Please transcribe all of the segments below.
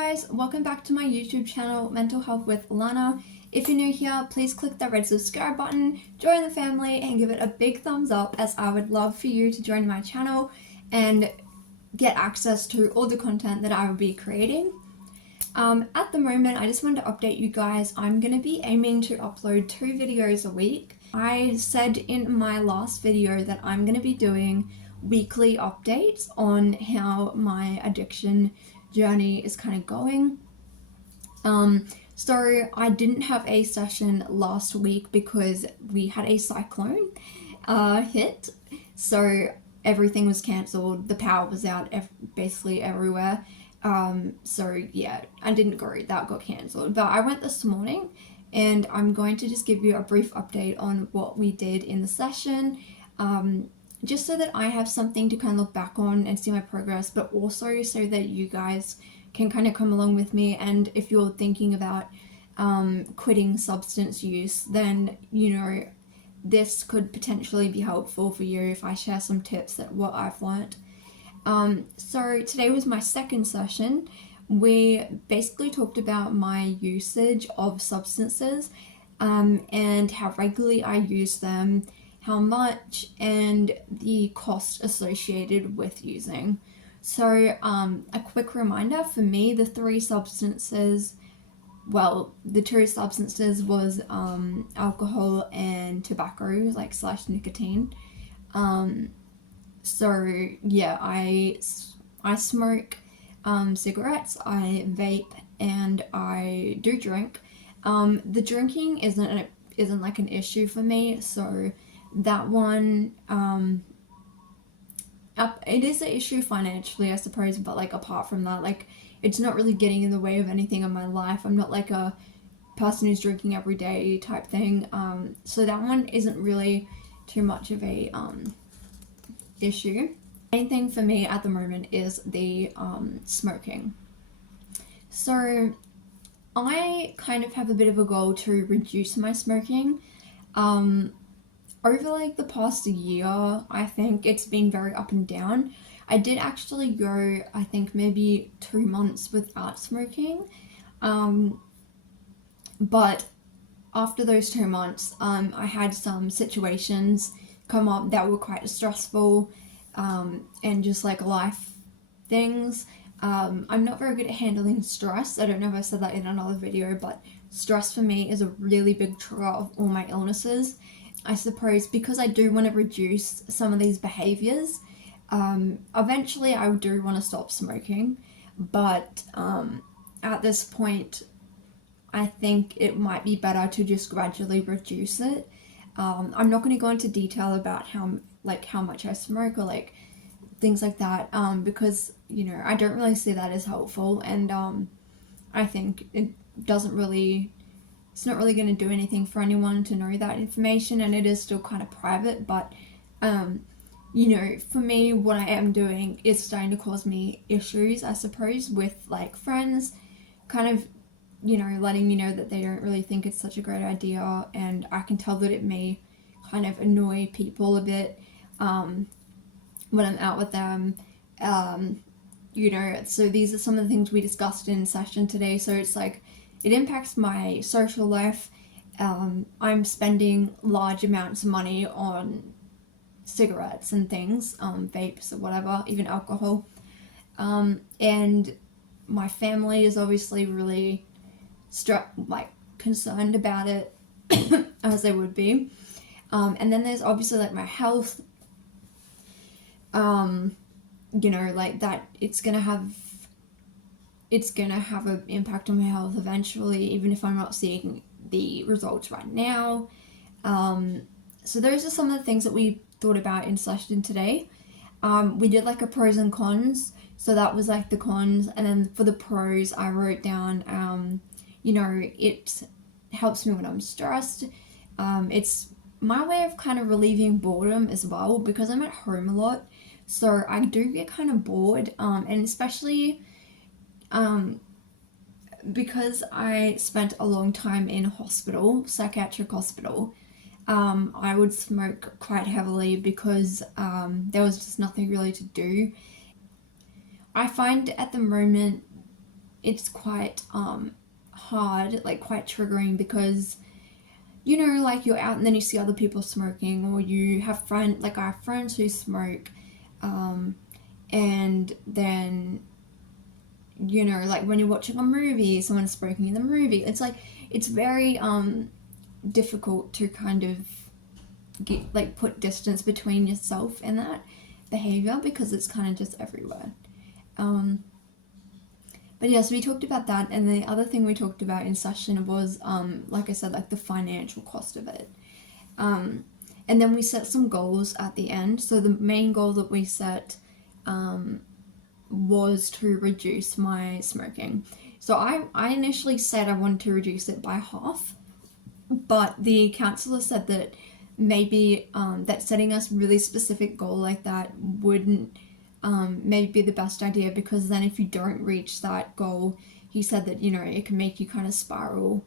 guys, welcome back to my YouTube channel, Mental Health with Lana. If you're new here, please click that red subscribe button, join the family, and give it a big thumbs up, as I would love for you to join my channel and get access to all the content that I will be creating. At the moment, I just wanted to update you guys. I'm going to be aiming to upload 2 videos a week. I said in my last video that I'm going to be doing weekly updates on how my addiction journey is kind of going. So I didn't have a session last week because we had a cyclone hit, so everything was cancelled. The power was out basically everywhere. So yeah, I didn't go, that got cancelled, but I went this morning, and I'm going to just give you a brief update on what we did in the session, just so that I have something to kind of look back on and see my progress, but also so that you guys can kind of come along with me. And if you're thinking about quitting substance use, then this could potentially be helpful for you if I share some tips that what I've learned. So today was my second session. We basically talked about my usage of substances, and how regularly I use them, how much, and the cost associated with using. So a quick reminder, for me, the 3 substances, well, the 2 substances was alcohol and tobacco, like / nicotine. So yeah, I smoke cigarettes, I vape, and I do drink. The drinking isn't like an issue for me, so that one, it is an issue financially, I suppose, but like apart from that, like it's not really getting in the way of anything in my life. I'm not like a person who's drinking every day type thing, so that one isn't really too much of a issue. The main thing for me at the moment is the smoking. So I kind of have a bit of a goal to reduce my smoking. Over like the past year, I think it's been very up and down. I did actually go, I think maybe 2 months without smoking, but after those 2 months, I had some situations come up that were quite stressful, and just like life things. I'm not very good at handling stress. I don't know if I said that in another video, but stress for me is a really big trigger of all my illnesses. I suppose because I do want to reduce some of these behaviors, eventually I do want to stop smoking, but at this point I think it might be better to just gradually reduce it. I'm not going to go into detail about how much I smoke or like things like that, because I don't really see that as helpful, and I think it's not really going to do anything for anyone to know that information, and it is still kind of private. But for me, what I am doing is starting to cause me issues, I suppose, with like friends kind of letting me know that they don't really think it's such a great idea, and I can tell that it may kind of annoy people a bit when I'm out with them. So these are some of the things we discussed in session today. So it's like it impacts my social life. I'm spending large amounts of money on cigarettes and things, vapes or whatever, even alcohol, and my family is obviously really concerned about it, as they would be, and then there's obviously like my health, like that it's gonna have an impact on my health eventually, even if I'm not seeing the results right now. So those are some of the things that we thought about in session today. We did like a pros and cons, so that was like the cons, and then for the pros I wrote down, it helps me when I'm stressed. It's my way of kind of relieving boredom as well, because I'm at home a lot, so I do get kind of bored, and especially because I spent a long time in psychiatric hospital, I would smoke quite heavily because there was just nothing really to do. I find at the moment it's quite hard, like quite triggering, because you know, like you're out and then you see other people smoking, or you have friends, like I have friends who smoke, um, and then you know, like when you're watching a movie, someone's smoking in the movie. It's like it's very difficult to kind of get like put distance between yourself and that behavior, because it's kind of just everywhere. Um, but yeah, so we talked about that, and the other thing we talked about in session was, like I said, like the financial cost of it. Um, and then we set some goals at the end. So the main goal that we set um, was to reduce my smoking. So I initially said I wanted to reduce it by half, but the counselor said that maybe that setting us really specific goal like that wouldn't maybe be the best idea, because then if you don't reach that goal, he said that you know it can make you kind of spiral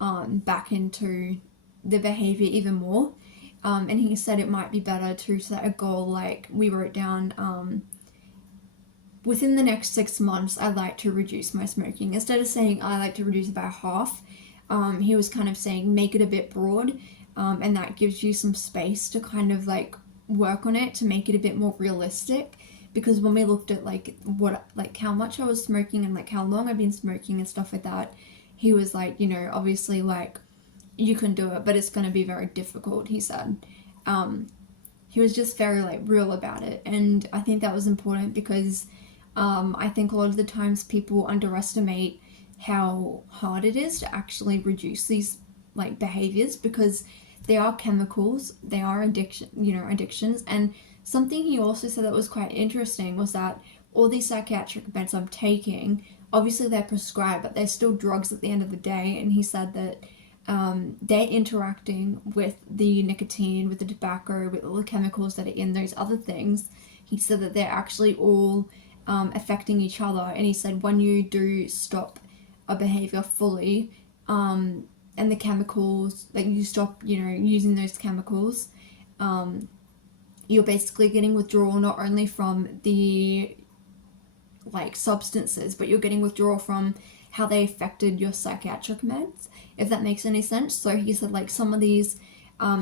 back into the behavior even more. And he said it might be better to set a goal, like we wrote down, within the next 6 months, I'd like to reduce my smoking. Instead of saying I like to reduce it by half, he was kind of saying make it a bit broad, and that gives you some space to kind of like work on it to make it a bit more realistic. Because when we looked at like what, like how much I was smoking and like how long I've been smoking and stuff like that, he was like, you know, obviously like you can do it, but it's going to be very difficult, he said. He was just very like real about it, and I think that was important, because I think a lot of the times people underestimate how hard it is to actually reduce these like behaviors, because they are chemicals, they are addictions. And something he also said that was quite interesting was that all these psychiatric meds I'm taking, obviously they're prescribed, but they're still drugs at the end of the day. And he said that they're interacting with the nicotine, with the tobacco, with all the chemicals that are in those other things. He said that they're actually all affecting each other. And he said when you do stop a behavior fully, and the chemicals, like you stop, you know, using those chemicals, you're basically getting withdrawal not only from the like substances, but you're getting withdrawal from how they affected your psychiatric meds, if that makes any sense. So he said like some of these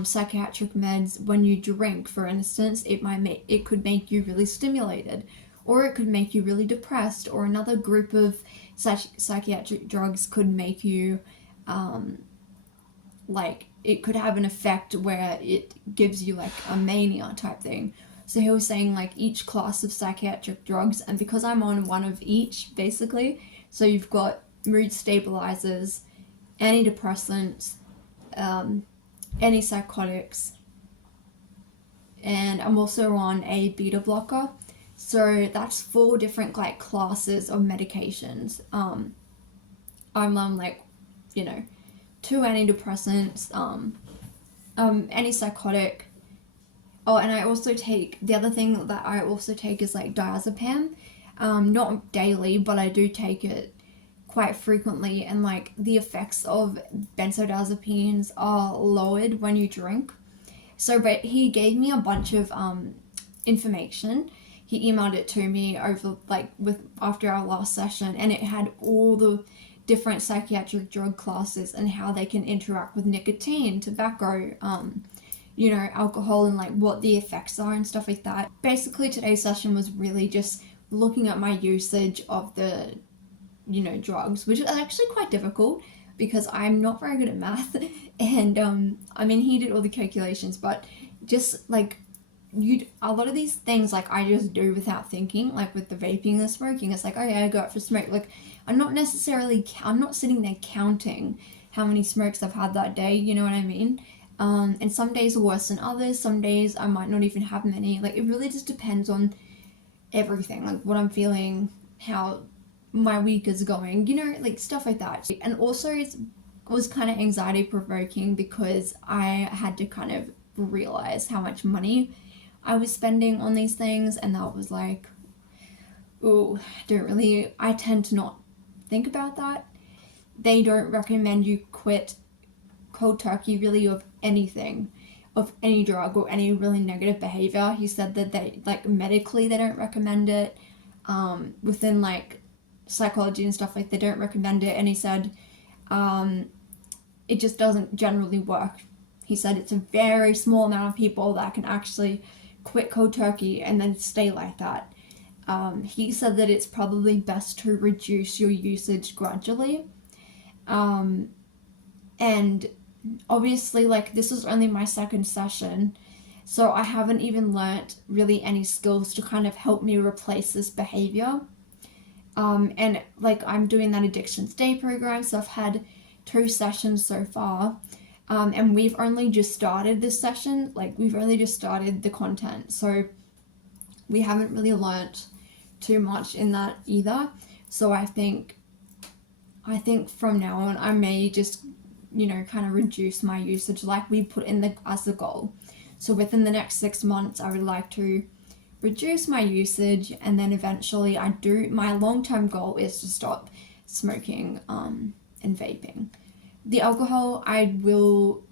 psychiatric meds, when you drink, for instance, it could make you really stimulated, or it could make you really depressed, or another group of psychiatric drugs could make you like it could have an effect where it gives you like a mania type thing. So he was saying like each class of psychiatric drugs, and because I'm on one of each basically, so you've got mood stabilizers, antidepressants, antipsychotics, and I'm also on a beta blocker. So that's 4 different like classes of medications. I'm on like, you know, 2 antidepressants, antipsychotic. Oh, and I also take, the other thing that I also take is like diazepam. Not daily, but I do take it quite frequently, and like the effects of benzodiazepines are lowered when you drink. So, but he gave me a bunch of information. He emailed it to me over like with after our last session, and it had all the different psychiatric drug classes and how they can interact with nicotine, tobacco, you know, alcohol, and like what the effects are and stuff like that. Basically, today's session was really just looking at my usage of the, you know, drugs, which is actually quite difficult because I'm not very good at math. And I mean, he did all the calculations, but just like a lot of these things like I just do without thinking, like with the vaping and smoking. It's like, oh yeah, I go out for a smoke. Like I'm not sitting there counting how many smokes I've had that day, you know what I mean? And some days are worse than others. Some days I might not even have many. Like it really just depends on everything, like what I'm feeling, how my week is going, you know, like stuff like that. And also it was kind of anxiety provoking because I had to kind of realize how much money I was spending on these things, and that was like, oh, I tend to not think about that. They don't recommend you quit cold turkey really of anything, of any drug or any really negative behavior. He said that they, like medically, they don't recommend it. Within like psychology and stuff, like they don't recommend it, and he said it just doesn't generally work. He said it's a very small amount of people that can actually quit cold turkey and then stay like that. He said that it's probably best to reduce your usage gradually. And obviously, like, this is only my second session, so I haven't even learnt really any skills to kind of help me replace this behavior. And like, I'm doing that Addictions Day program, so I've had 2 sessions so far. And we've only just started this session, like we've only just started the content, so we haven't really learnt too much in that either. So I think from now on I may just, kind of reduce my usage like we put in as the goal. So within the next 6 months I would like to reduce my usage, and then eventually my long-term goal is to stop smoking and vaping. The alcohol I will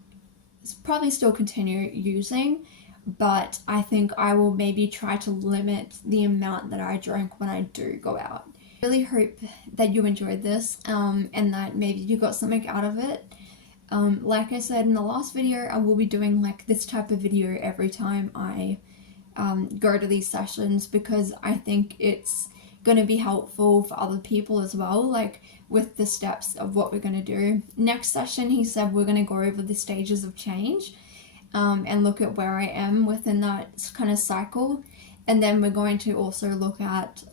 probably still continue using, but I think I will maybe try to limit the amount that I drink when I do go out. I really hope that you enjoyed this, and that maybe you got something out of it. Like I said in the last video, I will be doing like this type of video every time I go to these sessions, because I think it's going to be helpful for other people as well, like with the steps of what we're going to do. Next session, he said we're going to go over the stages of change, and look at where I am within that kind of cycle. And then we're going to also look at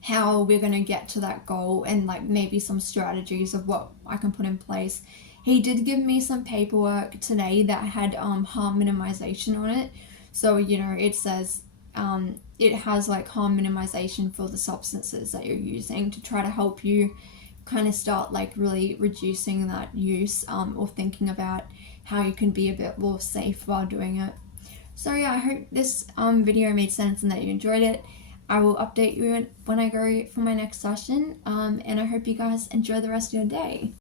how we're going to get to that goal, and like maybe some strategies of what I can put in place. He did give me some paperwork today that had harm minimization on it. So, it says it has like harm minimization for the substances that you're using to try to help you kind of start like really reducing that use, or thinking about how you can be a bit more safe while doing it. So yeah, I hope this video made sense and that you enjoyed it. I will update you when I go for my next session, and I hope you guys enjoy the rest of your day.